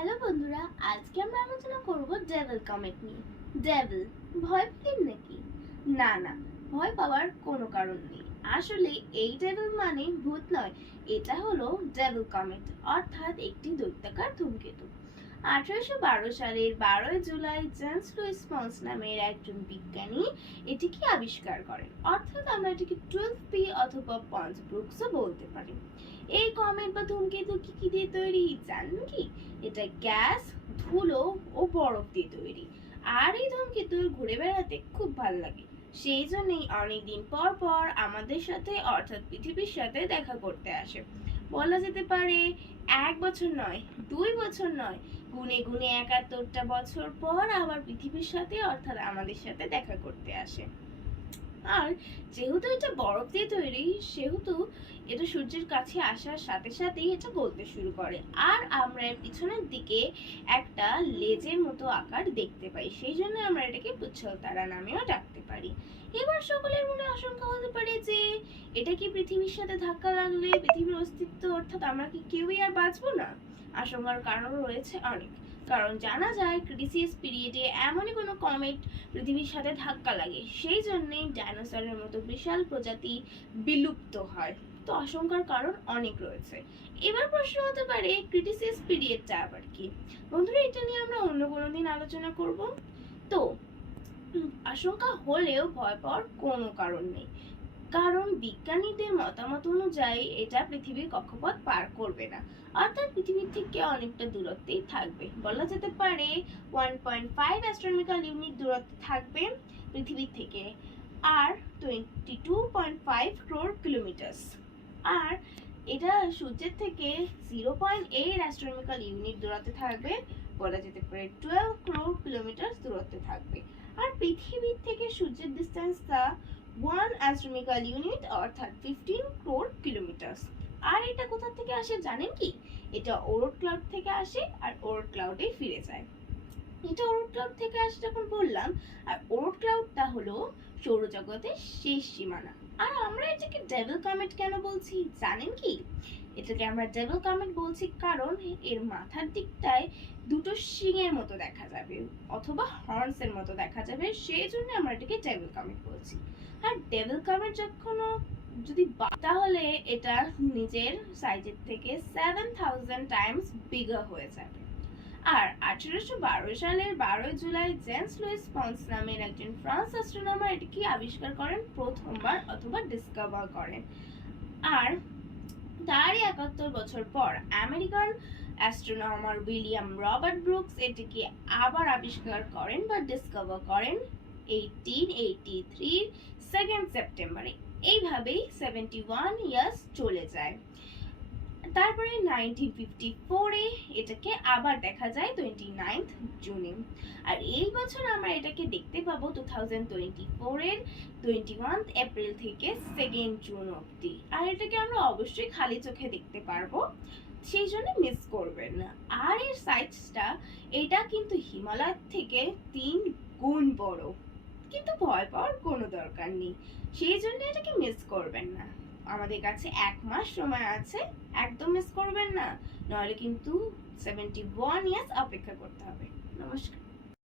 Hello বন্ধুরা, আজকে আমরা আলোচনা করব ডেভিল কমেট নিয়ে। ডেভিল ভয় পেলেন নাকি? না না, ভয় পাওয়ার কোনো কারণ নেই। আসলে এই ডেভিল মানে ভূত নয়, এটা হলো ডেভিল কমেট, অর্থাৎ একটি দৈত্যাকার ধূমকেতু। 1812 সালের 12 জুলাই জেমস লুইস পন্স নামের একজন বিজ্ঞানী এটিকে আবিষ্কার করেন, অর্থাৎ আমরা এটিকে 12P অথবা পন্স ব্রুকসও বলতে পারি। এই কমেট বা ধূমকেতু কি দিয়ে তৈরি জানেন কি? এটা গ্যাস, ধুলো ও বরফ দিয়ে তৈরি। আর এই ধূমকেতুর ঘুরে বেড়াতে খুব ভালো লাগে। সেই জন্যই অনেকদিন পর পর আমাদের সাথে অর্থাৎ পৃথিবীর সাথে দেখা করতে আসে। বলা যেতে পারে 1 বছর নয়, 2 বছর নয়, গুনে গুনে 71টা বছর পর আবার পৃথিবীর সাথে অর্থাৎ আমাদের সাথে দেখা করতে আসে। আর যেহেতু এটা বরফ দিয়ে তৈরি, সেহেতু এটা সূর্যের কাছে আসার সাথে সাথেই এটা গলতে শুরু করে। আর আমরা এর পিছনের দিকে একটা লেজের মতো আকার দেখতে পাই, সেই জন্য আমরা এটাকে পুচ্ছল তারা নামেও ডাকতে পারি। এবার সকলের মনে আশঙ্কা হতে পারে যে এটা কি পৃথিবীর সাথে ধাক্কা লাগলে পৃথিবীর অস্তিত্ব অর্থাৎ আমরা কি কেউই আর বাঁচবো না? আশঙ্কার কারণ রয়েছে অনেক। কারণ জানা যায় ক্রিটিসিয়াস পিরিয়ডে এমনই কোনো কমেট পৃথিবীর সাথে ধাক্কা লাগে, সেই জন্যই ডাইনোসরের মতো বিশাল প্রজাতি বিলুপ্ত হয়। তো আশঙ্কার কারণ অনেক রয়েছে। এবার প্রশ্ন হতে পারে ক্রিটিসিয়াস পিরিয়ডটা আবার কি? বন্ধুরা, এটা নিয়ে আমরা অন্য কোনো দিন আলোচনা করব। তো আশঙ্কা হলেও ভয় পাওয়ার কোনো কারণ নেই, কারণ বিজ্ঞানীদের মতামত অনুযায়ী এটা পৃথিবীর কক্ষপথ পার করবে না, অর্থাৎ পৃথিবীর থেকে অনেকটা দূরত্বেই থাকবে। বলা যেতে পারে 1.5 অ্যাস্ট্রোনমিক্যাল ইউনিট দূরত্বে থাকবে পৃথিবীর থেকে, আর 22.5 ক্রোর কিলোমিটার। আর এটা সূর্যের থেকে 0.8 অ্যাস্ট্রোনমিক্যাল ইউনিট দূরত্বে থাকবে। বলা যেতে পারে 12 ক্রোর কিলোমিটার দূরত্বে থাকবে। আর পৃথিবীর থেকে সূর্যের ডিস্টেন্সটা 1 অ্যাস্ট্রোনমিক্যাল ইউনিট অর্থাৎ 15 ক্রোর কিলোমিটার। আর এটা কোথা থেকে আসে জানেন কি? এটা ওরট ক্লাউড থেকে আসে আর ওরট ক্লাউডে ফিরে যায়। এটা ওরট ক্লাউড থেকে আসে যখন বললাম, আর ওরট ক্লাউডটা হলো সৌরজগতের শেষ সীমানা। আর আমরা এটাকে ডেভিল কমেট কেন বলছি জানেন কি? এটাকে আমরা ডেভিল কমেট বলছি কারণ এর মাথার দিকটায় দুটো শিংয়ের মতো দেখা যাবে অথবা হর্নস এর মতো দেখা যাবে, সেই জন্য আমরা এটাকে ডেভিল কমেট বলছি। আর ডেভিল কমেট যখন যদি তাহলে এটা নিজের সাইজের থেকে 7000 টাইমস বিগার হয়ে যাবে। আর 1812 সালের 12 জুলাই জেমস লুইস পন্স নামের একজন ফ্রান্স অ্যাস্ট্রোনমার এটিকে আবিষ্কার করেন প্রথমবার অথবা ডিসকভার করেন। আর তারই 71 বছর পর American astronomer William Robert Brooks এটিকে আবার আবিষ্কার করেন বা ডিসকভার করেন 1883 2 সেপ্টেম্বরে। এইভাবেই 71 ইয়ার্স চলে যায়। তারপরে 1954-এ এটাকে আবার দেখা যায় 29 জুনে। আর এই বছর আমরা এটাকে দেখতে পাবো 2024-এর 21 এপ্রিল থেকে 2 জুন অবধি। আর এটাকে আমরা অবশ্যই খালি চোখে দেখতে পারবো, সেই জন্য মিস করবেন না। আর এর সাইজটা এটা কিন্তু হিমালয় থেকে 3 গুণ বড়, কিন্তু ভয় পাওয়ার কোনো দরকার নেই, সেই জন্য এটাকে মিস করবেন না। আমাদের কাছে 1 মাস সময় আছে, একদম মিস করবেন না, নইলে কিন্তু 71 ইয়ার্স অপেক্ষা করতে হবে। নমস্কার।